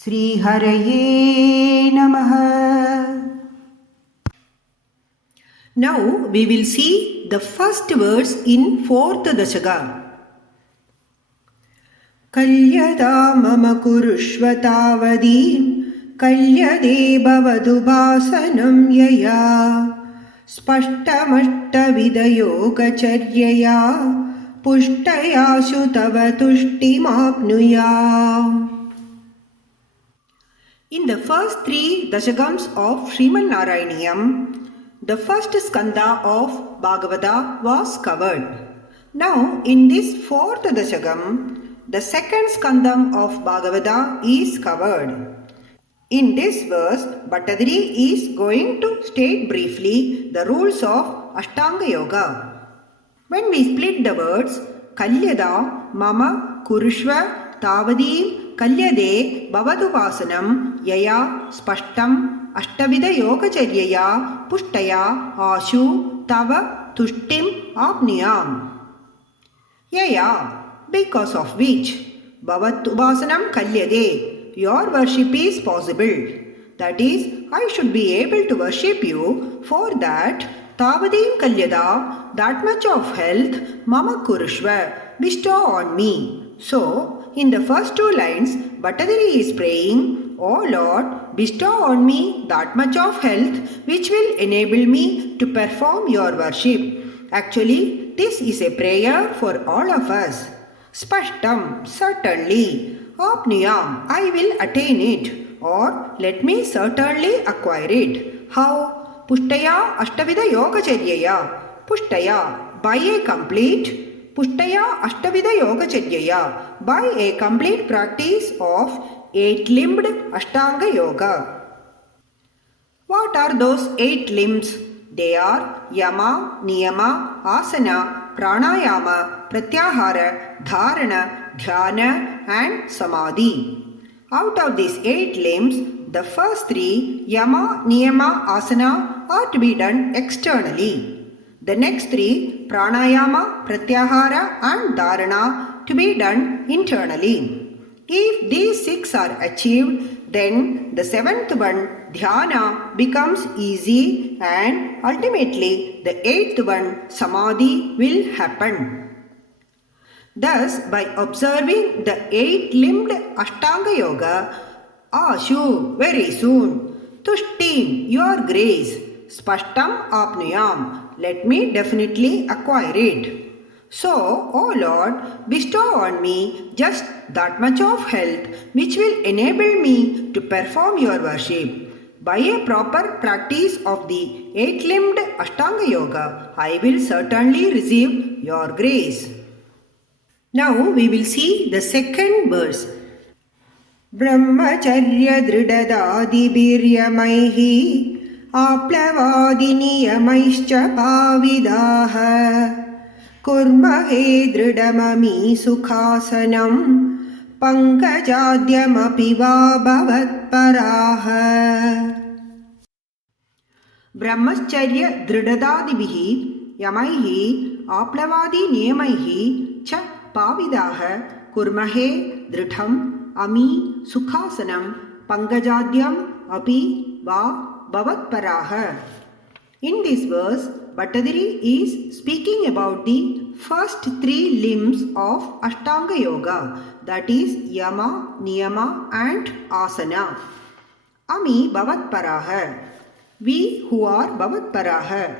Sri Namaha. Now we will see the first verse in fourth Dashaka. Kalyada mama kurushva tavadim kalyade bhavadu bhasanam yaya spashtamashtavidayogacharyaya pushtayashu tava tushtimapnuyam. In the first three Dashakams of Srimad Narayaneeyam, the first skanda of Bhagavata was covered. Now, in this fourth Dashakam, the second skandam of Bhagavata is covered. In this verse, Bhattadri is going to state briefly the rules of Ashtanga Yoga. When we split the words, Kalyada, Mama, Kurushva, Tavadim, Kalyade, Bhavadupasanam, Yaya, Spashtam, Ashtavida Yogacharyaya, Pushtaya, Ashu, Tava, Tushtim, Apniyam. Yaya, because of which, Bhavatupasanam Kalyade, your worship is possible. That is, I should be able to worship you. For that, Tavadim Kalyada, that much of health, Mama Kurushva, bestow on me. So, in the first two lines, Bhattadri is praying, O Lord, bestow on me that much of health which will enable me to perform your worship. Actually, this is a prayer for all of us. Spashtam, certainly. Apniyam, I will attain it. Or, let me certainly acquire it. How? Pushtaya Ashtavida Yogacharyaya. Pushtaya, by a complete. Pushtaya Ashtavida Yogacharyaya, by a complete practice of 8-limbed Ashtanga Yoga. What are those 8 limbs? They are Yama, Niyama, Asana, Pranayama, Pratyahara, Dharana, Dhyana and Samadhi. Out of these 8 limbs, the first 3, Yama, Niyama, Asana, are to be done externally. The next 3, Pranayama, Pratyahara and Dharana, to be done internally. If these 6 are achieved, then the 7th one, Dhyana, becomes easy and ultimately the 8th one, Samadhi, will happen. Thus, by observing the 8-limbed Ashtanga Yoga, Ashu, very soon, Tushtim, your grace, Spashtam Apnuyam, let me definitely acquire it. So, O Lord, bestow on me just that much of health which will enable me to perform your worship. By a proper practice of the 8-limbed Ashtanga Yoga, I will certainly receive your grace. Now we will see the second verse. Brahmacharya dridadadi biryamaihi आप्लवादिनियमैश्च पाविदाः कुर्महे दृढममी सुखासनं पङ्कजाद्यमपि वा भवत्पराः. ब्रह्मचर्य दृढदादिभिः यमैः आप्लवादि नियमैः च पाविदाः कुर्महे दृढम् अमी सुखासनं पङ्कजाद्यम् अपि वा Bhavatparaha. In this verse, Bhattadri is speaking about the first 3 limbs of Ashtanga Yoga, that is Yama, Niyama and Asana. Ami Bhavatparaha. We who are Bhavatparaha,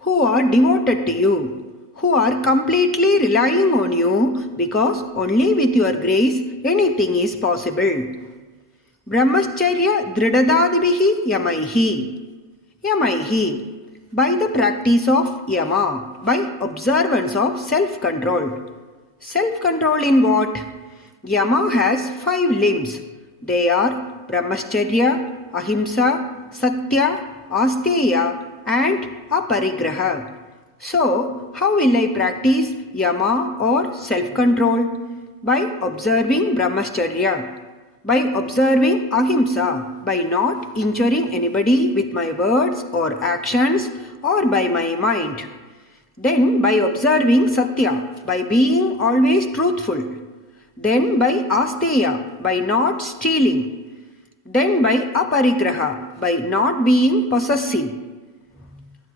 who are devoted to you, who are completely relying on you because only with your grace anything is possible. Brahmacharya dridadadibihi yamaihi. Yamaihi, by the practice of yama, by observance of self-control. Self-control in what? Yama has 5 limbs. They are Brahmacharya, Ahimsa, Satya, Asteya and Aparigraha. So, how will I practice yama or self-control? By observing Brahmacharya. By observing ahimsa, by not injuring anybody with my words or actions or by my mind. Then by observing satya, by being always truthful. Then by asteya, by not stealing. then by aparigraha, by not being possessive.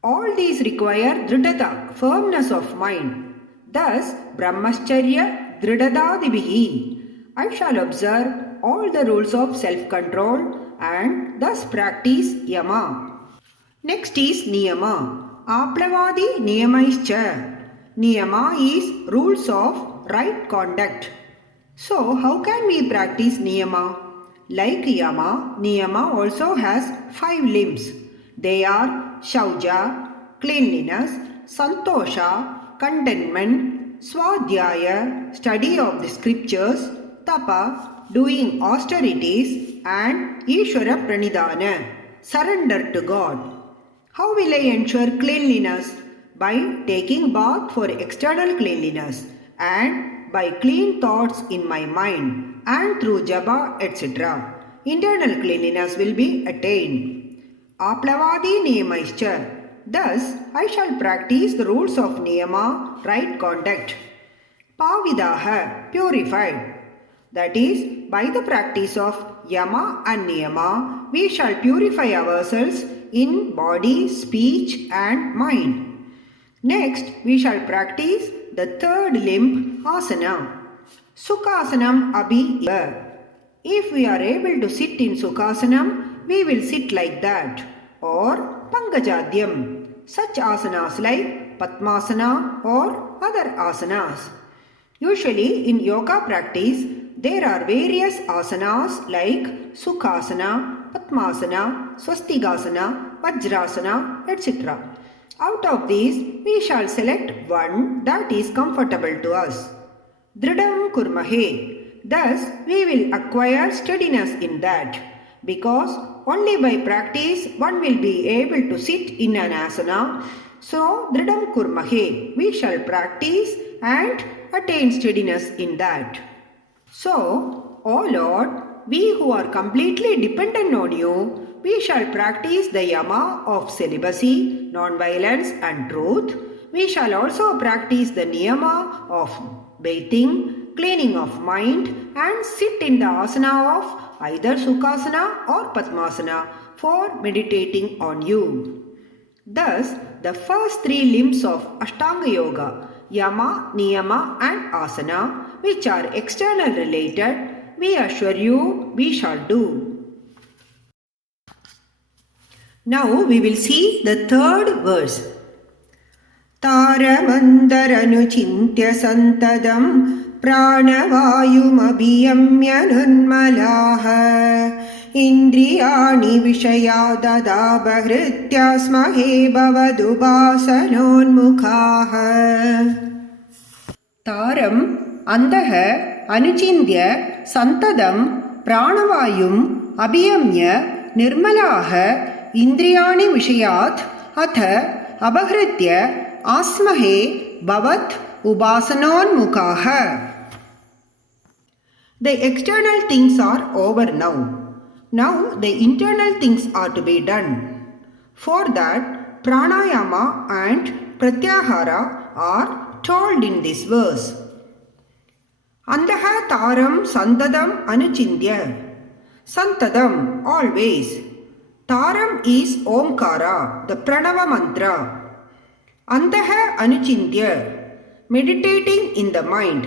All these require dridata, firmness of mind. Thus, brahmacharya dridadadibihi. I shall observe all the rules of self-control and thus practice yama. Next is niyama. Aplavadi niyamaischa. Niyama is rules of right conduct. So, how can we practice niyama? Like yama, niyama also has 5 limbs. They are shauja, cleanliness, santosha, contentment, swadhyaya, study of the scriptures, tapa, doing austerities, and ishvara pranidhana, surrender to God. How will I ensure cleanliness? By taking bath for external cleanliness and by clean thoughts in my mind and through japa etc. Internal cleanliness will be attained. Aplavadi niyamaischa. Thus, I shall practice the rules of niyama, right conduct. Pavidaha, purified. That is, by the practice of yama and niyama, we shall purify ourselves in body, speech and mind. Next, we shall practice the third limb, asana. Sukhasanam abhi. If we are able to sit in Sukhasanam, we will sit like that. Or Pankajadyam. Such asanas like Padmasana or other asanas. Usually in yoga practice, there are various asanas like Sukhasana, Padmasana, Swastigasana, Vajrasana, etc. Out of these, we shall select one that is comfortable to us. Dridam kurmahe. Thus, we will acquire steadiness in that. Because only by practice one will be able to sit in an asana. So, dridam kurmahe. We shall practice and attain steadiness in that. So, O Lord, we who are completely dependent on you, we shall practice the yama of celibacy, non-violence and truth. We shall also practice the niyama of bathing, cleaning of mind and sit in the asana of either Sukhasana or Padmasana for meditating on you. Thus, the first 3 limbs of Ashtanga Yoga, yama, niyama and asana, which are external related, we assure you we shall do. Now we will see the third verse. Taramandaranu-chintya santadam pranavayumabhiyamya nunmalaha indriyani vishayadadabhritya smahe bavadubasanonmukhaha. Taram andaha anuchindya santadam pranavayum abhiyamya nirmalaha indriyani vishayat atha abhritya asmahe bhavat ubasanonmukhaha. The external things are over now. Now the internal things are to be done. For that, pranayama and pratyahara are told in this verse. Andaha taram santadam anuchindya. Santadam, always. Taram is Omkara, the Pranava mantra. Andaha anuchindya, meditating in the mind.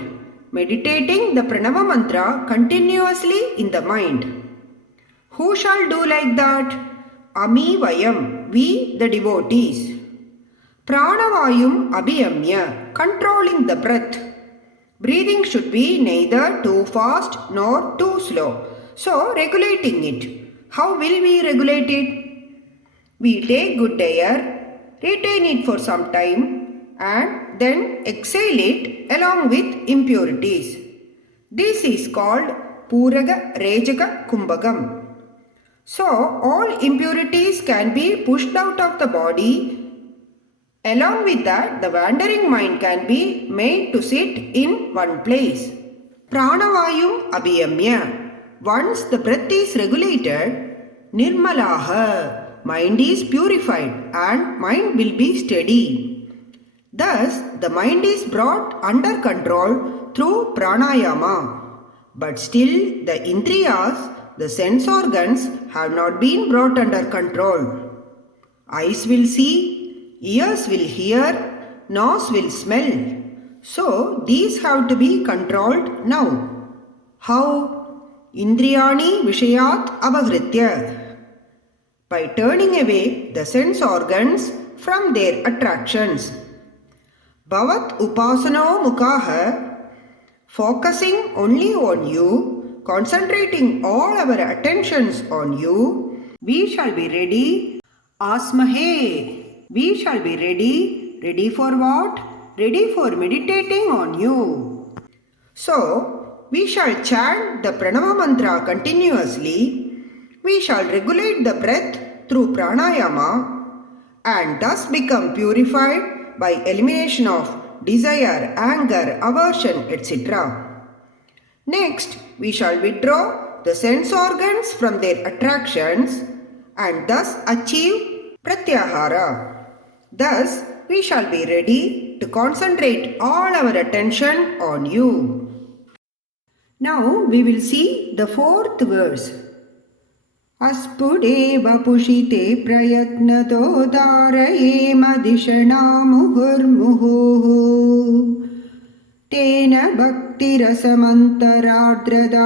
Meditating the Pranava mantra continuously in the mind. Who shall do like that? Ami vayam, we the devotees. Pranavayum abhiyamya, controlling the breath. Breathing should be neither too fast nor too slow. So, regulating it. How will we regulate it? We take good air, retain it for some time and then exhale it along with impurities. This is called Puraga Rejaka Kumbhagam. So, all impurities can be pushed out of the body. Along with that, the wandering mind can be made to sit in one place. Pranavayum abhiyamya. Once the breath is regulated, nirmalaha, mind is purified and mind will be steady. Thus, the mind is brought under control through pranayama. But still, the indriyas the sense organs have not been brought under control. Eyes will see, ears will hear, nose will smell. So these have to be controlled now. How? Indriyani Vishayat Abhagritya. By turning away the sense organs from their attractions. Bhavat Upasano Mukhaha, focusing only on you, concentrating all our attentions on you, we shall be ready. Asmahe, we shall be ready. Ready for what? Ready for meditating on you. So, we shall chant the Pranava mantra continuously. We shall regulate the breath through pranayama and thus become purified by elimination of desire, anger, aversion, etc. Next, we shall withdraw the sense organs from their attractions and thus achieve pratyahara. Thus, we shall be ready to concentrate all our attention on you. Now, we will see the fourth verse. Aspude vapushite prayatnato dharayema dishana muhurmuhu tena bhaktirasamantaradrada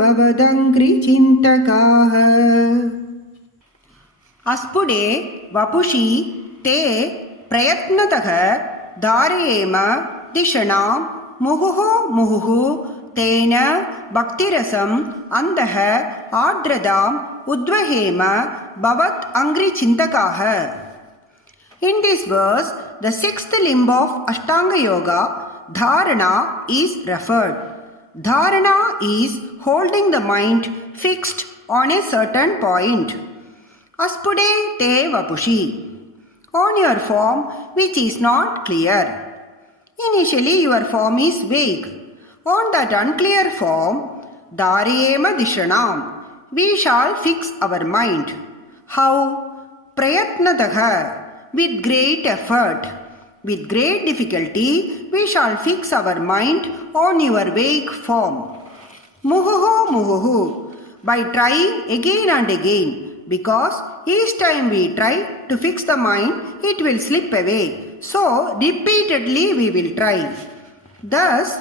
bhavadangri chintakaha. Aspude vapushi te prayatnataha dharayema dishana muhuhu tena bhaktirasam andaha adradam udvahema bhavat angri chintakaha. In this verse, the sixth limb of Ashtanga Yoga, Dharana, is referred. Dharana is holding the mind fixed on a certain point. Aspude te vapushi. On your form which is not clear. Initially your form is vague. On that unclear form, Dharayema Dishanam, we shall fix our mind. How? Prayatnataha, with great effort. With great difficulty, we shall fix our mind on your vague form. Muhuhu, by trying again and again, because each time we try to fix the mind, it will slip away. So, repeatedly we will try. Thus,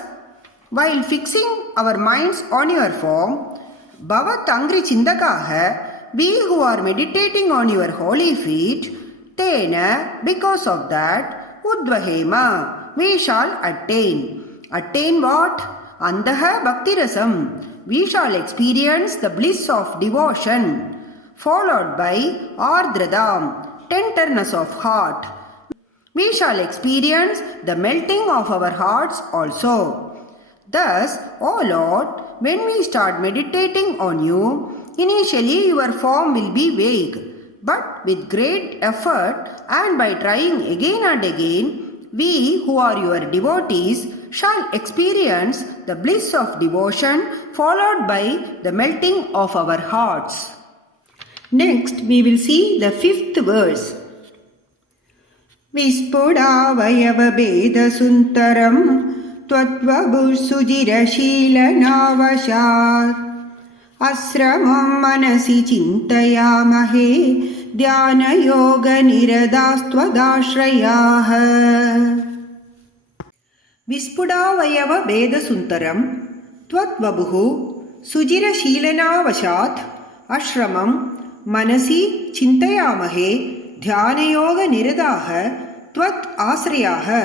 while fixing our minds on your form, Bhavat Angri Chindakaha, we who are meditating on your holy feet, Tena, because of that, Udvahema, we shall attain. Attain what? Andaha Bhaktirasam, we shall experience the bliss of devotion, followed by Ardradam, tenderness of heart. We shall experience the melting of our hearts also. Thus, O Lord, when we start meditating on you, initially your form will be vague, but with great effort and by trying again and again, we who are your devotees shall experience the bliss of devotion followed by the melting of our hearts. Next, we will see the fifth verse. Vispudavayavabedasuntaram Tvatvabhusujirashīlanāvashāt Asramam manasi chintayamahe Dhyana yoga niradāstvadāshrayāha. Vispudavayavabedasuntaram Tvatvabhu Sujirashīlanāvashāt Ashramam manasi chintayamahe Dhyana yoga niradaha tvat asrayaha.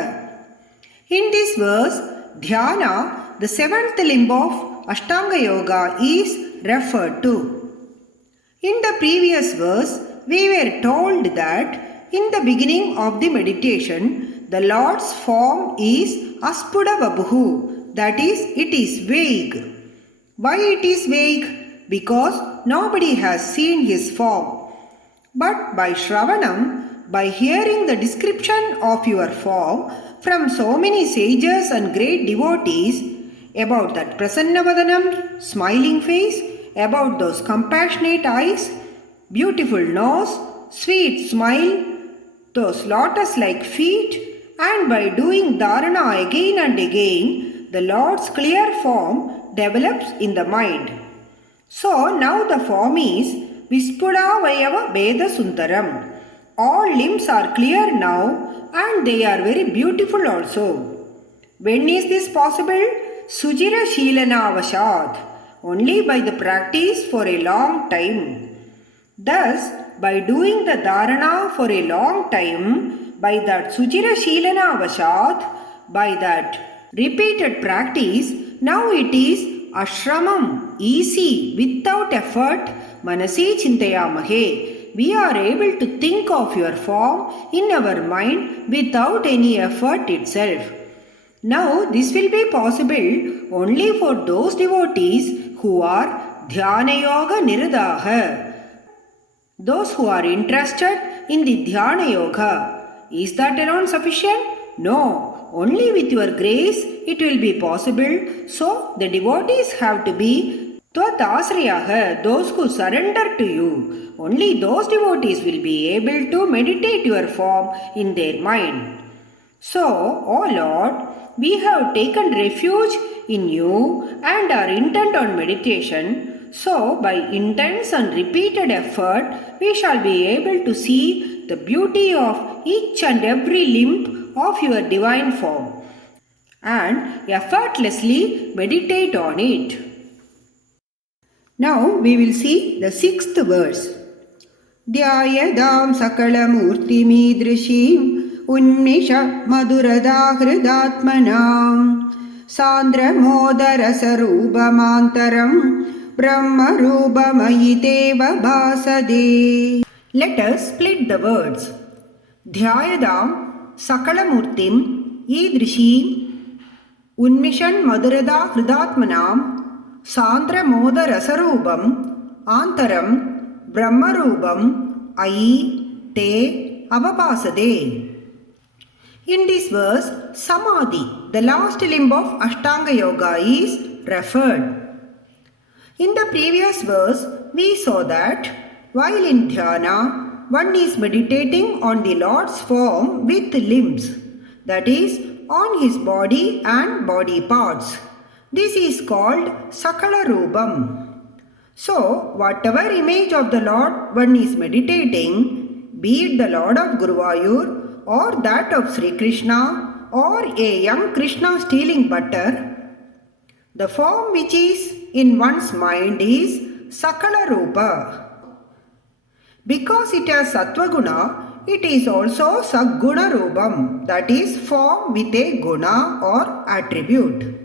In this verse, Dhyana, the seventh limb of Ashtanga Yoga, is referred to. In the previous verse, we were told that in the beginning of the meditation, the Lord's form is Aspuda Vabhu, that is, it is vague. Why it is vague? Because nobody has seen his form. But by Shravanam, by hearing the description of your form from so many sages and great devotees about that Prasannavadanam, smiling face, about those compassionate eyes, beautiful nose, sweet smile, those lotus-like feet, and by doing dharana again and again, the Lord's clear form develops in the mind. So now the form is Vispuda Vayava Beda Sundaram. All limbs are clear now and they are very beautiful also. When is this possible? Sujira Shilana Avashat. Only by the practice for a long time. Thus, by doing the dharana for a long time, by that Sujira Shilana Avashat, by that repeated practice, now it is ashramam, easy, without effort, manasi chintayamahe. We are able to think of your form in our mind without any effort itself. Now, this will be possible only for those devotees who are Dhyana Yoga Niradaha. Those who are interested in the Dhyana Yoga. Is that alone sufficient? No. Only with your grace it will be possible. So, the devotees have to be Tvatasriyaha, those who surrender to you. Only those devotees will be able to meditate your form in their mind. So, O Lord, we have taken refuge in you and are intent on meditation. So, by intense and repeated effort, we shall be able to see the beauty of each and every limb of your divine form and effortlessly meditate on it. Now, we will see the 6th verse. Dhyayadam sakalamurtimidrishim Unmisha madhuradahridatmanam Sandramodarasarupamantaram Brahmarupamaiteva bhasade. Let us split the words. Dhyayadam sakalamurtim idrishim Unmishan madhurada hridatmanam Sandramodarasaropam antaram Brahmarupam ai te avapasade. In this verse, Samadhi, the last limb of Ashtanga Yoga, is referred. In the previous verse, we saw that while in dhyana, one is meditating on the Lord's form with limbs, that is, on his body and body parts. This is called Sakala Rupam. So, whatever image of the Lord one is meditating, be it the Lord of Guruvayur, or that of Sri Krishna, or a young Krishna stealing butter, the form which is in one's mind is Sakala Rupa. Because it has Sattva Guna, it is also Sagguna Rupam, that is form with a guna or attribute.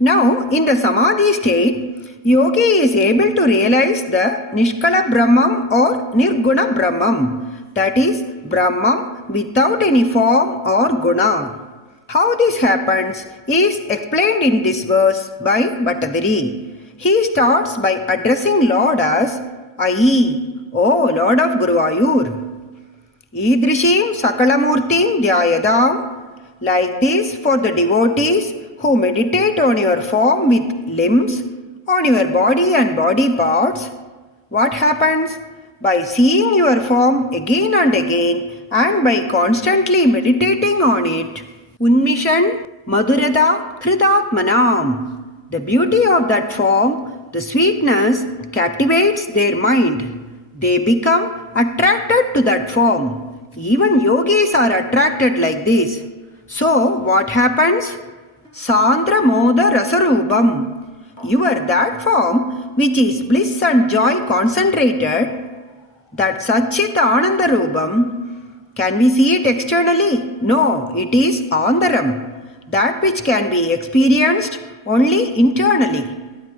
Now, in the Samadhi state, yogi is able to realize the Nishkala Brahmam or Nirguna Brahmam, that is Brahmam without any form or guna. How this happens is explained in this verse by Bhattadiri. He starts by addressing Lord as Ai, O Lord of Guruvayur. Idrishim Sakalamurtim Dhyayadam. Like this, for the devotees who meditate on your form with limbs, on your body and body parts, what happens? By seeing your form again and again and by constantly meditating on it, Unmishan Madhurada Hridatmanam. The beauty of that form, the sweetness, captivates their mind. They become attracted to that form. Even yogis are attracted like this. So, what happens? Sandra Moda Rasarupam. You are that form which is bliss and joy concentrated, that Satchit Ananda Rupam. Can we see it externally? No, it is Andaram, that which can be experienced only internally,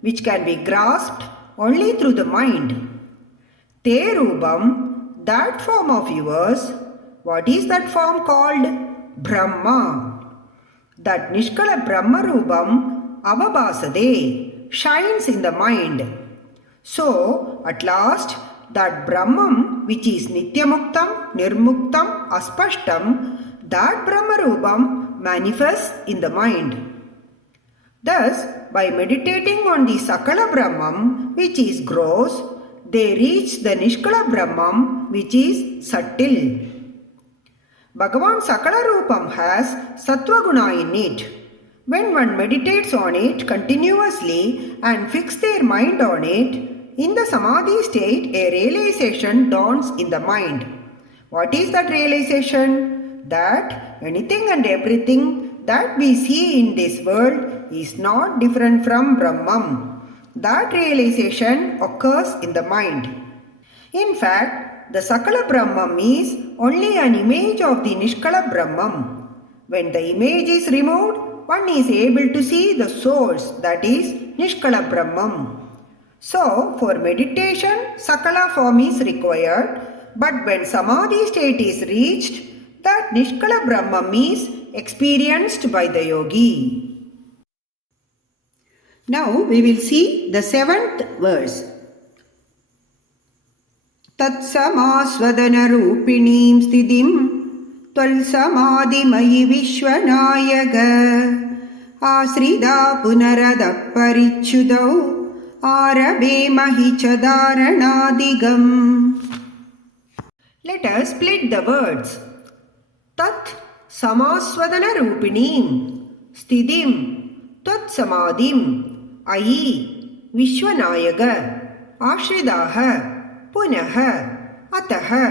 which can be grasped only through the mind. Te Rupam, that form of yours, what is that form called? Brahma. That Nishkala Brahma Rupam avabhasade, shines in the mind. So, at last, that Brahman, which is Nityamuktam, Nirmuktam, Aspashtam, that Brahma Rupam manifests in the mind. Thus, by meditating on the Sakala Brahman, which is gross, they reach the Nishkala Brahman, which is subtle. Bhagavan Sakala Rupam has Sattva Guna in it. When one meditates on it continuously and fix their mind on it, in the samadhi state a realization dawns in the mind. What is that realization? That anything and everything that we see in this world is not different from Brahman. That realization occurs in the mind. In fact, the Sakala Brahman is only an image of the Nishkala Brahman. When the image is removed, one is able to see the source, that is Nishkala Brahman. So, for meditation, Sakala form is required, but when Samadhi state is reached, that Nishkala Brahman is experienced by the yogi. Now, we will see the 7th verse. Tatsamasvadanarupiniim sthidim त्वल्समाधिमयि विश्वनायक आश्रिता पुनरदपरिच्युतौ आरभेमहि च धारणादिगम्. Let us split the words. Tat samasvadana rupinim sthidim tat samadhim ayi vishwanayaga ashridaha punaha ataha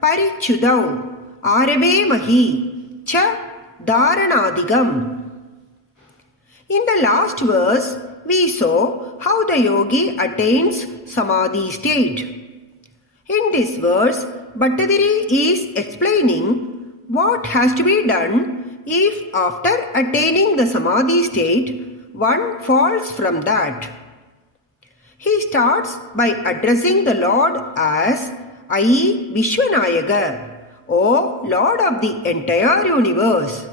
parichyudau Arabemahi cha Dharanadigam. In the last verse, we saw how the yogi attains Samadhi state. In this verse, Bhattadiri is explaining what has to be done if after attaining the Samadhi state, one falls from that. He starts by addressing the Lord as Ai Vishwanayaga, O Lord of the entire universe.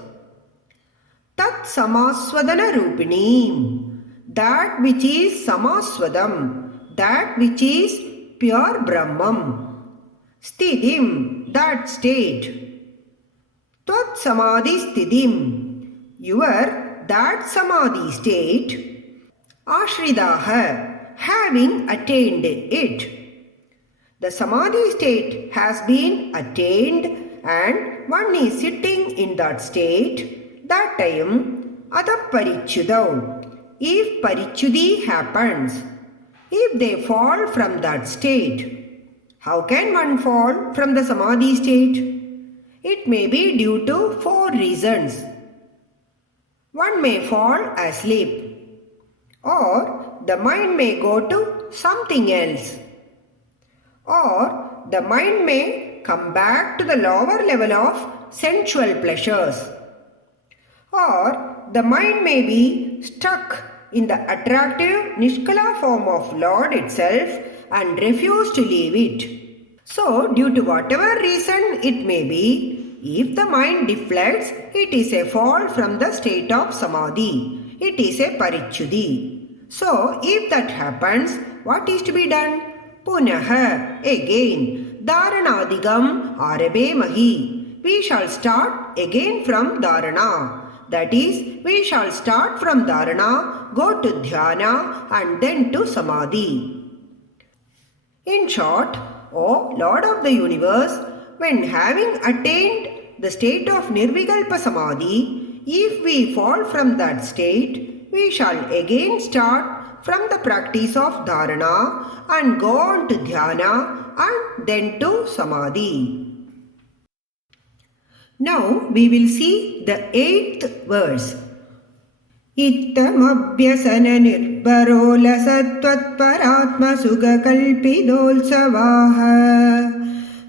Tat samasvadana rupinim, that which is samasvadam, that which is pure Brahman. Sthidim, that state. Tvat samadhi sthidim, your that samadhi state. Ashridaha, having attained it. The samadhi state has been attained and one is sitting in that state. That time, adaparichudau. If parichudi happens, if they fall from that state, how can one fall from the samadhi state? It may be due to 4 reasons. One may fall asleep, or the mind may go to something else, or the mind may come back to the lower level of sensual pleasures, or the mind may be stuck in the attractive Nishkala form of Lord itself and refuse to leave it. So, due to whatever reason it may be, if the mind deflects, it is a fall from the state of Samadhi. It is a Parichyudi. So, if that happens, what is to be done? Punaha, again, Dharanadigam Arabemahi. We shall start again from Dharana. That is, we shall start from Dharana, go to Dhyana and then to Samadhi. In short, O Lord of the universe, when having attained the state of Nirvikalpa Samadhi, if we fall from that state, we shall again start from the practice of Dharana and go on to Dhyana and then to Samadhi. Now we will see the 8th verse. Ittamabhyasana nirbaro lasatvat paratma sugha kalpidolsavaha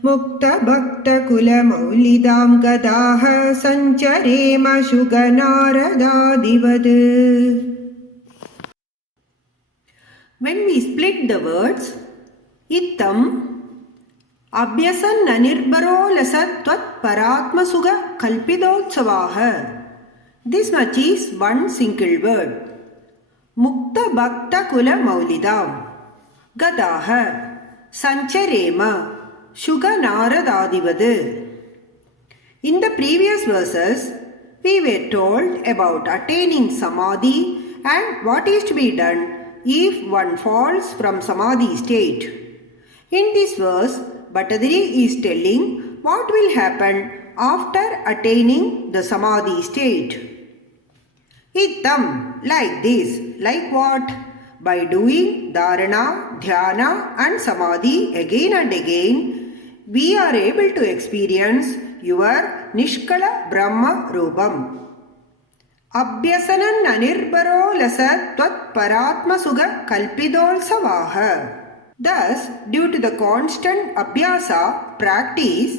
mukta bhakta kula maulidam gadaha sancharema shuga naradadivad. When we split the words, Ittam Abhyasan Nanirbaro Lasat Tvat Paratma Sugha Kalpidotsavaha. This much is one single word. Mukta Bhakta Kula Maulidam Gadaha Sancharema Shuga Naradadivad. In the previous verses, we were told about attaining Samadhi and what is to be done if one falls from Samadhi state. In this verse, Bhattadiri is telling what will happen after attaining the Samadhi state. Itam, like this. Like what? By doing dharana, dhyana and samadhi again and again, we are able to experience your Nishkala Brahma Rupam. Abhyasanan anirbaro lasa tvat paratma sugha kalpidolsavaha. Thus, due to the constant abhyasa practice,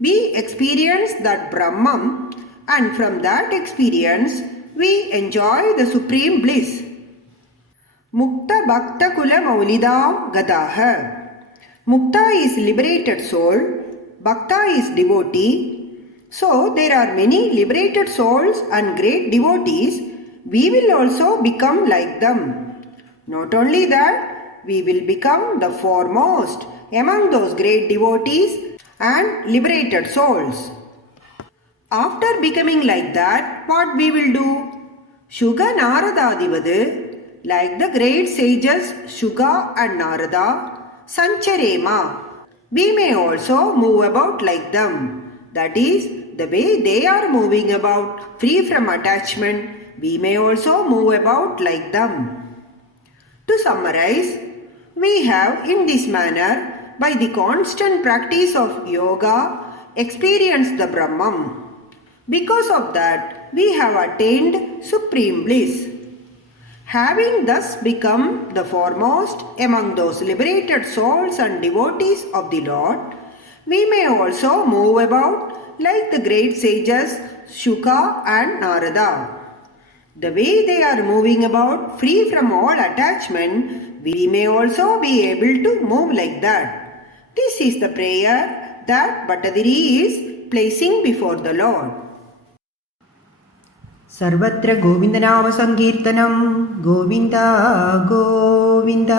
we experience that Brahman, and from that experience, we enjoy the supreme bliss. Mukta Bhakta Kula Maulidam Gadaha. Mukta is liberated soul, Bhakta is devotee. So there are many liberated souls and great devotees. We will also become like them. Not only that, we will become the foremost among those great devotees and liberated souls. After becoming like that, what we will do? Shuga Naradadivadu, like the great sages Shuga and Narada, Sancharema. We may also move about like them. That is, the way they are moving about, free from attachment, we may also move about like them. To summarize, we have in this manner, by the constant practice of yoga, experienced the Brahman. Because of that, we have attained supreme bliss. Having thus become the foremost among those liberated souls and devotees of the Lord, we may also move about like the great sages Shuka and Narada. The way they are moving about free from all attachment, we may also be able to move like that. This is the prayer that Bhattadiri is placing before the Lord. सर्वत्र गोविन्दनाम संकीर्तनं गोविन्द गोविन्द